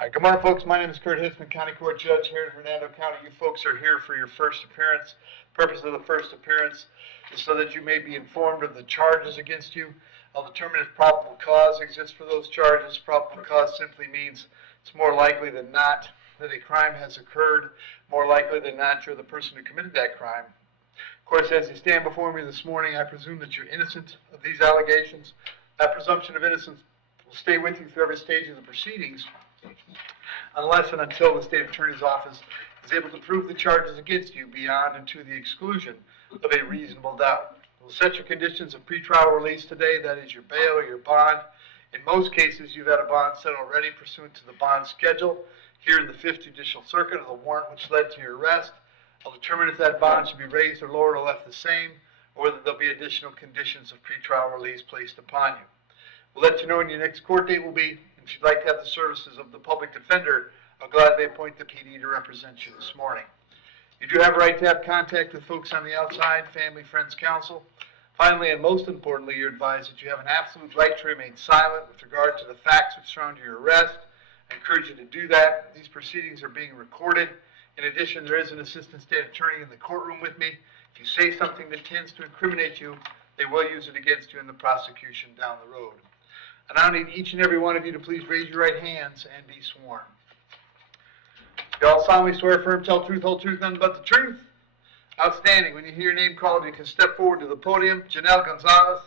Hi, good morning, folks. My name is Kurt Hitzman, County Court Judge here in Hernando County. You folks are here for your first appearance. Purpose of the first appearance is so that you may be informed of the charges against you. I'll determine if probable cause exists for those charges. Probable cause simply means it's more likely than not that a crime has occurred. More likely than not, you're the person who committed that crime. Of course, as you stand before me this morning, I presume that you're innocent of these allegations. That presumption of innocence will stay with you through every stage of the proceedings, unless and until the state attorney's office is able to prove the charges against you beyond and to the exclusion of a reasonable doubt. We'll set your conditions of pretrial release today, that is your bail or your bond. In most cases, you've had a bond set already pursuant to the bond schedule here in the 5th Judicial Circuit of the warrant which led to your arrest. I'll determine if that bond should be raised or lowered or left the same, or whether there'll be additional conditions of pretrial release placed upon you. We'll let you know when your next court date will be. If you'd like to have the services of the public defender, I'll gladly appoint the PD to represent you this morning. You do have a right to have contact with folks on the outside, family, friends, counsel. Finally, and most importantly, you're advised that you have an absolute right to remain silent with regard to the facts which surround your arrest. I encourage you to do that. These proceedings are being recorded. In addition, there is an assistant state attorney in the courtroom with me. If you say something that tends to incriminate you, they will use it against you in the prosecution down the road. I now need each and every one of you to please raise your right hands and be sworn. You all solemnly swear affirm, tell truth, whole truth, nothing but the truth. Outstanding. When you hear your name called, you can step forward to the podium. Janelle, Gonzalez.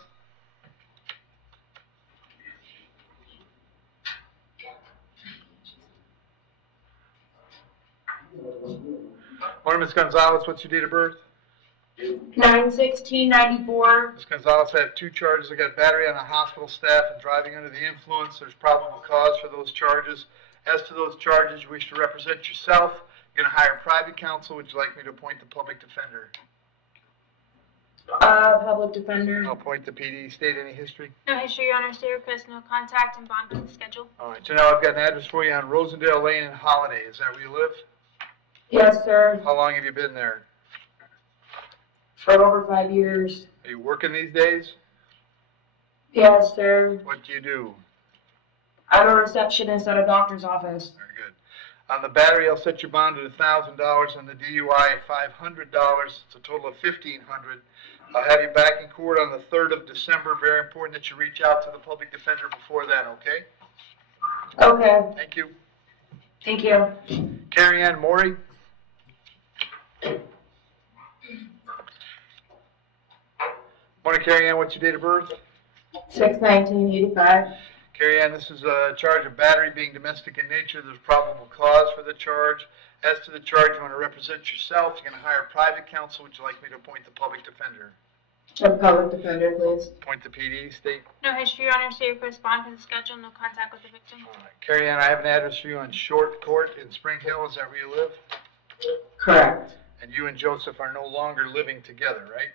Morning, Ms. Gonzalez. What's your date of birth? 9/16/94. Ms. Gonzalez, I have 2 charges. I got battery on a hospital staff and driving under the influence. There's probable cause for those charges. As to those charges, you wish to represent yourself. You're going to hire private counsel. Would you like me to appoint the public defender? Public defender. I'll appoint the PD. State any history? No history, Your Honor. State request, no contact, and bond for the schedule. All right. Janelle, I've got an address for you on Rosendale Lane in Holiday. Is that where you live? Yes, sir. How long have you been there? For over 5 years. Are you working these days? Yes, sir. What do you do? I'm a receptionist at a doctor's office. Very good. On the battery, I'll set your bond at $1,000. On the DUI at $500. It's a total of $1,500. I'll have you back in court on the 3rd of December. Very important that you reach out to the public defender before then, okay? Okay. Thank you. Thank you. Caran, Mory. Morning, Caran. What's your date of birth? 6/19/85. Caran, this is a charge of battery being domestic in nature. There's probable cause for the charge. As to the charge, you want to represent yourself. You're going to hire private counsel. Would you like me to appoint the public defender? A public defender, please. Appoint the PD. State. No history, Your Honor. State request, bond for the schedule, no contact with the victim. All right. Caran, I have an address for you on Short Court in Spring Hill. Is that where you live? Correct. And you and Joseph are no longer living together, right?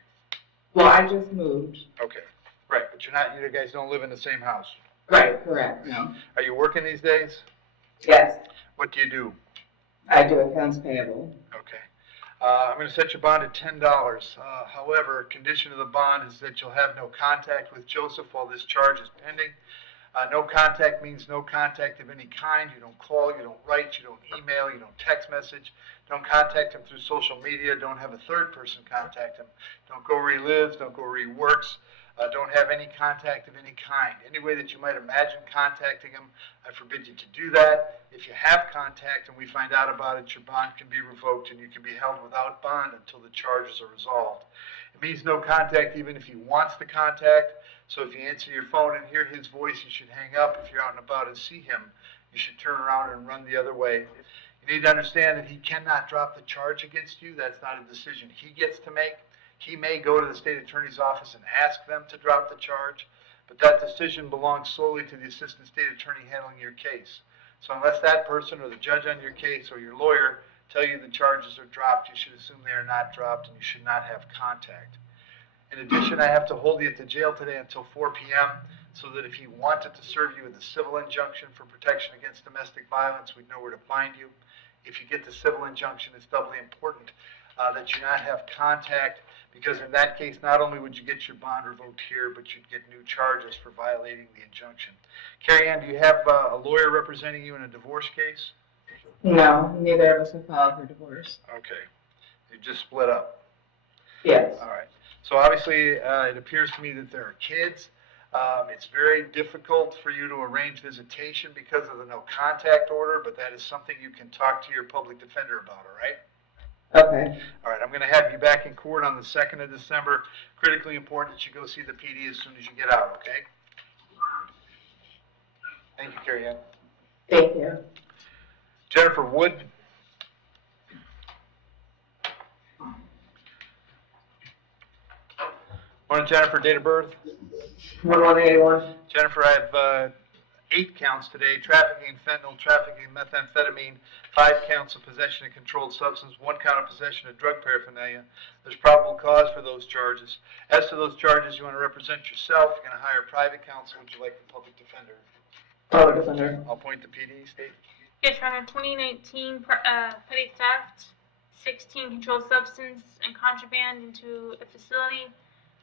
Well, I just moved. Okay. Right, but you guys don't live in the same house. Right, correct. No. Are you working these days? Yes, What do you do? I do accounts payable. Okay. I'm going to set your bond at $10. However, condition of the bond is that you'll have no contact with Joseph while this charge is pending. No contact means no contact of any kind. You don't call, you don't write, you don't email, you don't text message. Don't contact him through social media. Don't have a third person contact him. Don't go where he lives. Don't go where he works. Don't have any contact of any kind. Any way that you might imagine contacting him, I forbid you to do that. If you have contact and we find out about it, your bond can be revoked and you can be held without bond until the charges are resolved. It means no contact even if he wants to contact. So if you answer your phone and hear his voice, you should hang up. If you're out and about and see him, you should turn around and run the other way. You need to understand that he cannot drop the charge against you. That's not a decision he gets to make. He may go to the state attorney's office and ask them to drop the charge, but that decision belongs solely to the assistant state attorney handling your case. So unless that person or the judge on your case or your lawyer tell you the charges are dropped, you should assume they are not dropped and you should not have contact. In addition, I have to hold you at the jail today until 4 p.m. so that if he wanted to serve you with a civil injunction for protection against domestic violence, we'd know where to find you. If you get the civil injunction, it's doubly important that you not have contact, because in that case, not only would you get your bond revoked here, but you'd get new charges for violating the injunction. Carrie Ann, do you have a lawyer representing you in a divorce case? No, neither of us have filed for divorce. Okay. You just split up. Yes. All right. So obviously, it appears to me that there are kids. It's very difficult for you to arrange visitation because of the no contact order, but that is something you can talk to your public defender about, all right? Okay. All right, I'm going to have you back in court on the 2nd of December. Critically important that you go see the PD as soon as you get out, okay? Thank you, Carrie Ann. Thank you. Jennifer Wood. Morning, Jennifer. Date of birth? 1181. Jennifer, I have 8 counts today: trafficking fentanyl, trafficking methamphetamine, 5 counts of possession of controlled substance, 1 count of possession of drug paraphernalia. There's probable cause for those charges. As to those charges, you want to represent yourself. You're going to hire private counsel. Would you like the public defender? Public defender. I'll appoint the PD. State. Yes, Your Honor, 2019 petty theft, 16 controlled substance and contraband into a facility,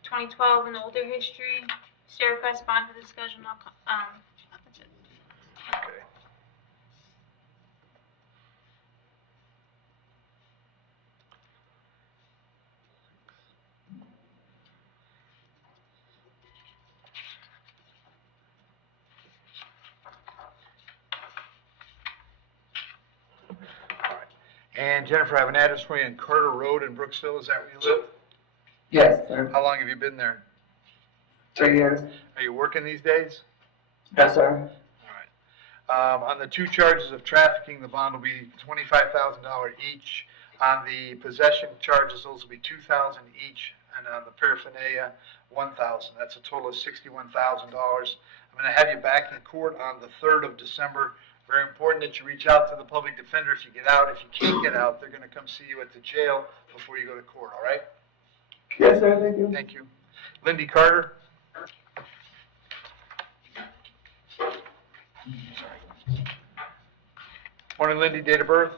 2012 in older history, sheriff request bond for discussion, that's it. Okay. All right. And Jennifer, I have an address for you in Carter Road in Brooksville. Is that where you live? Yes, sir. How long have you been there? 3 years. Are you working these days? Yes, sir. All right. On the 2 charges of trafficking, the bond will be $25,000 each. On the possession charges, those will be $2,000 each, and on the paraphernalia, $1,000. That's a total of $61,000. I'm going to have you back in court on the 3rd of December. Very important that you reach out to the public defender if you get out. If you can't get out, they're going to come see you at the jail before you go to court. All right? Yes, sir. Thank you. Thank you. Lindy Carter. Morning, Lindy. Date of birth?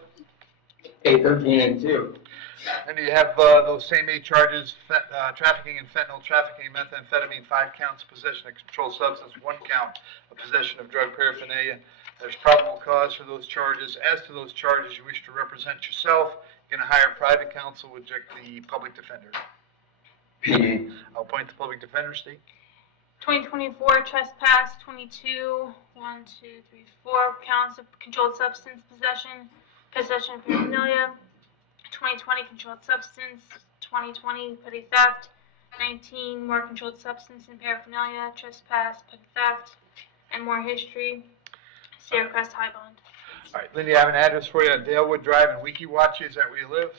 8/13/82. And do you have those same 8 charges, trafficking in fentanyl, trafficking in methamphetamine, 5 counts of possession of controlled substance, 1 count of possession of drug paraphernalia? There's probable cause for those charges. As to those charges, you wish to represent yourself, you're going to hire private counsel with the public defender. PD. I'll appoint the public defender. State. 2024 trespass, 22, 4 counts of controlled substance possession, possession of paraphernalia, 2020 controlled substance, 2020 petty theft, 19 more controlled substance and paraphernalia, trespass, petty theft, and more history. Sierra Crest High Bond. All right, Lindy, I have an address for you on Dalewood Drive in Weekiwachi. Is that where you live?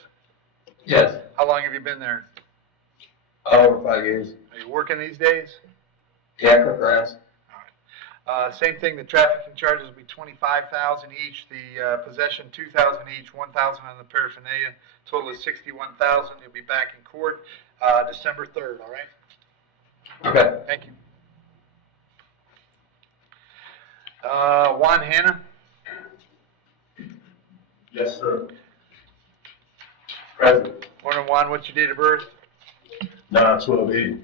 Yes. How long have you been there? Over 5 years. Are you working these days? Yeah, cut grass. Same thing, the trafficking charges will be $25,000 each, the possession $2,000 each, $1,000 on the paraphernalia, total is $61,000. You'll be back in court December 3rd, all right? Okay. Thank you. Juan Hanna? Yes, sir. Present. Morning, Juan. What's your date of birth? 9/12/80.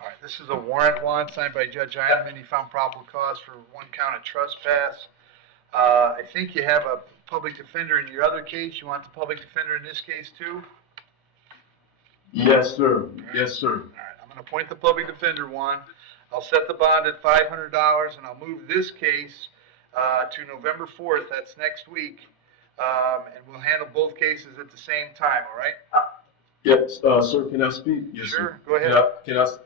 All right, this is a warrant, Juan, signed by Judge Eidelman. He found probable cause for 1 count of trespass. I think you have a public defender in your other case. You want the public defender in this case, too? Yes, sir. Yes, sir. All right, I'm going to appoint the public defender, Juan. I'll set the bond at $500, and I'll move this case to November 4th. That's next week. And we'll handle both cases at the same time, all right? Yes, sir, can I speak? Yes, Sure, sir. go ahead. Sir,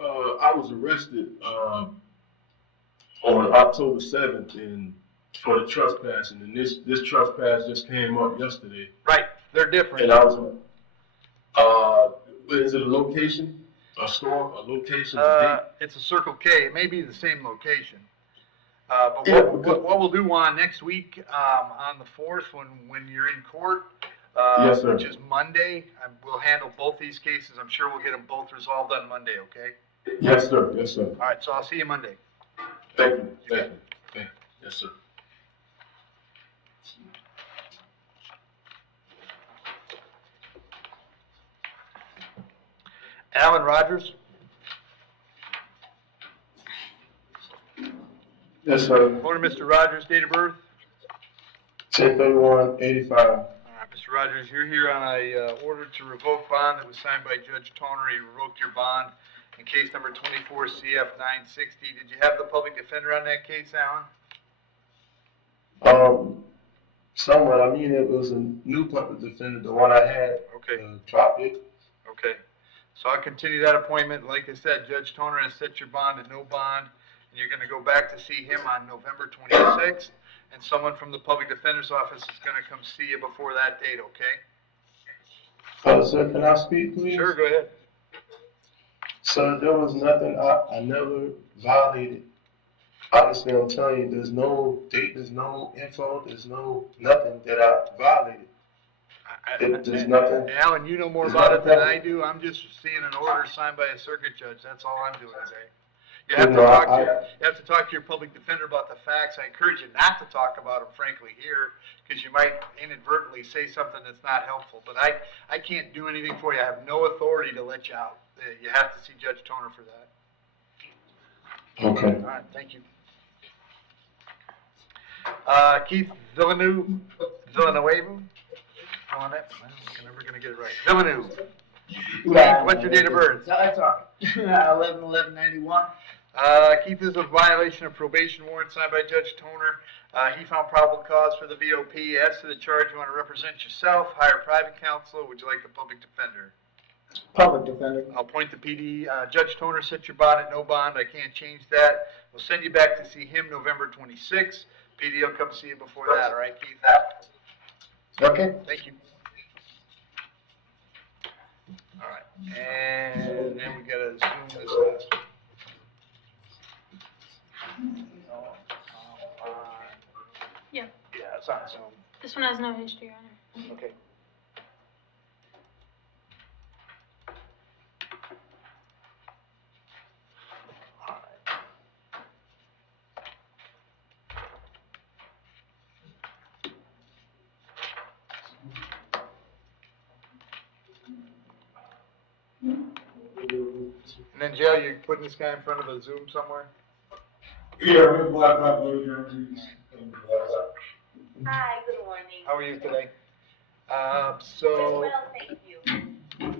I was arrested on October 7th for the trespassing, and this trespass just came up yesterday. Right, they're different. And I was, is it a location, a store, a location, a date? It's a Circle K. It may be the same location. But Yeah, what we'll do, Juan, next week on the 4th when you're in court, Yes, sir. which is Monday, we'll handle both these cases. I'm sure we'll get them both resolved on Monday, okay? Yes, sir. Yes, sir. All right, so I'll see you Monday. Thank you. Thank you. Thank you. Yes, sir. Alan Rogers? Yes, sir. Morning, Mr. Rogers, date of birth? 10/31/85. All right, Mr. Rogers, you're here on a order to revoke bond that was signed by Judge Toner. He revoked your bond in case number 24 CF 960. Did you have the public defender on that case, Alan? Somewhat. I mean, it was a new public defender. The one I had Okay. dropped it. Okay. So I'll continue that appointment. Like I said, Judge Toner has set your bond at no bond, and you're going to go back to see him on November 26th, and someone from the public defender's office is going to come see you before that date, okay? Sir, can I speak, please? Sure, go ahead. Sir, there was nothing, I never violated. Honestly, I'm telling you, there's no date, there's no info, there's no nothing that I violated. There's nothing. Alan, you know more about it than I do. I'm just seeing an order signed by a circuit judge. That's all I'm doing today. You have to talk to your public defender about the facts. I encourage you not to talk about them, frankly, here, because you might inadvertently say something that's not helpful. But I can't do anything for you. I have no authority to let you out. You have to see Judge Toner for that. Okay. All right, thank you. Keith Villanueva? On it. I'm never going to get it right. Villanueva. Keith, what's your date of birth? That's all right. 11/11/91. Keith is a violation of probation warrant signed by Judge Toner. He found probable cause for the VOP. As to the charge, you want to represent yourself, hire private counsel, or would you like the public defender? Public defender. I'll point the PD. Judge Toner set your bond at no bond. I can't change that. We'll send you back to see him November 26th. PD will come see you before that, all right, Keith? Okay. Thank you. All right, and then we gotta zoom this last one. Yeah. Yeah, it's on Zoom. This one has no history on it. Okay. All right. And then, Joe, you putting this guy in front of a Zoom somewhere? Yeah, we're black out there. Hi, good morning. How are you today? So, Well, thank you. you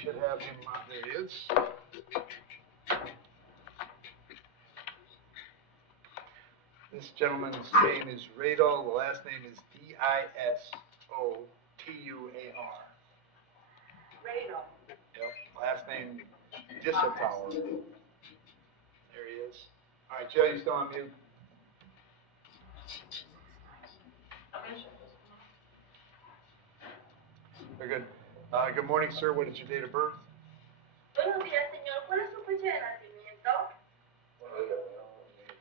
should have him, there he is. This gentleman's name is Radal, the last name is Disotar. Radal. Yep, last name Disotary. There he is. All right, Joe, you still on mute? Very good. Good morning, sir. What is your date of birth? Buenos días, señor. ¿Cuál es su fecha de nacimiento?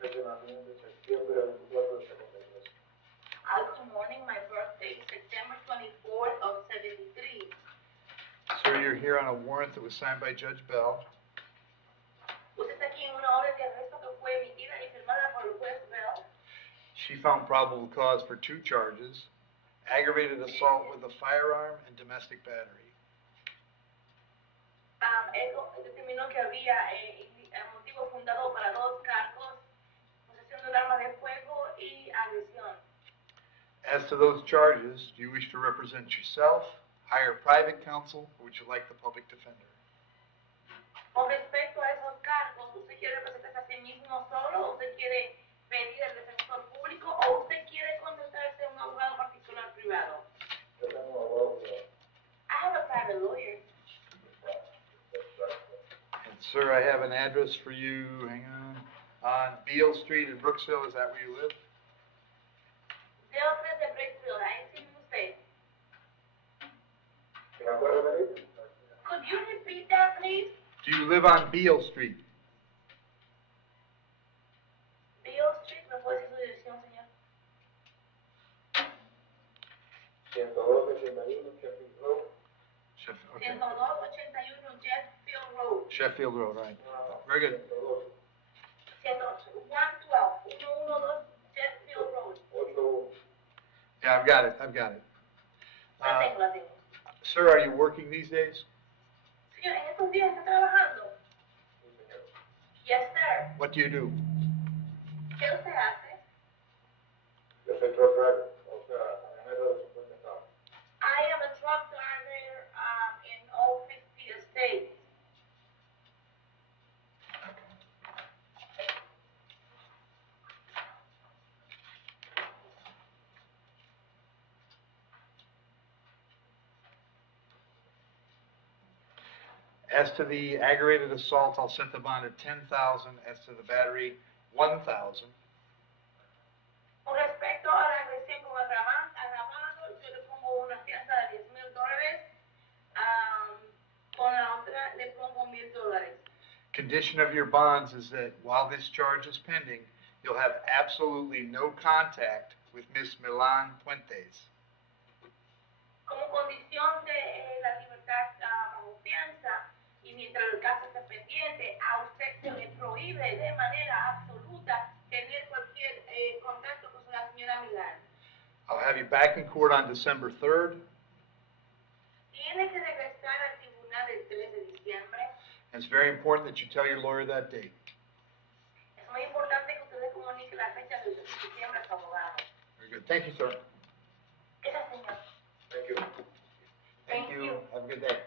Good morning. My birthday is September 24th of 73. Sir, you're here on a warrant that was signed by Judge Bell. Usted está aquí en una orden de arresto que fue emitida y firmada por el juez Bell. She found probable cause for 2 charges, aggravated assault with a firearm and domestic battery. Él determinó que había motivo fundado para 2 cargos, posesión de un arma de fuego y agresión. As to those charges, do you wish to represent yourself, hire private counsel, or would you like the public defender? Con respecto a esos cargos, ¿usted quiere representarse a sí mismo solo o usted quiere pedir al defensor público o usted quiere contratarse a un abogado particular privado? I have a private lawyer. And sir, I have an address for you, hang on Beale Street in Brooksville. Is that where you live? Deo 13 Breakfield, ahí sí usted. Could you repeat that, please? Do you live on Beale Street? Beale Street, ¿me puede decir su dirección, señor? 10281 Sheffield Road. Okay. 10281 Sheffield Road. Sheffield Road, right. Very good. 112 Sheffield Road. Yeah, I've got it. La tengo. Sir, are you working these days? Sí, Señor, en estos días está trabajando. Yes, sir. What do you do? ¿Qué usted hace? Yo soy truck driver, o sea, camionero de supermercado. I am a truck driver in all 50 states. As to the aggravated assault, I'll set the bond at 10,000. As to the battery, 1,000. Con respecto a la agresión con agravado, yo le pongo una fianza de $10,000. Con la otra le pongo $1,000. Condition of your bonds is that while this charge is pending, you'll have absolutely no contact with Miss Milan Puentes. Como condición de la libertad bajo fianza y mientras el caso esté pendiente, a usted se le prohíbe de manera absoluta tener cualquier contacto con la señora Milán. I'll have you back in court on December 3rd. Tiene que regresar al tribunal el 3 de diciembre. And it's very important that you tell your lawyer that date. Es muy importante que usted le comunique la fecha del 3 de diciembre a su abogado. Very good. Thank you, sir. Esa señora. Thank you. Thank you. Have a good day.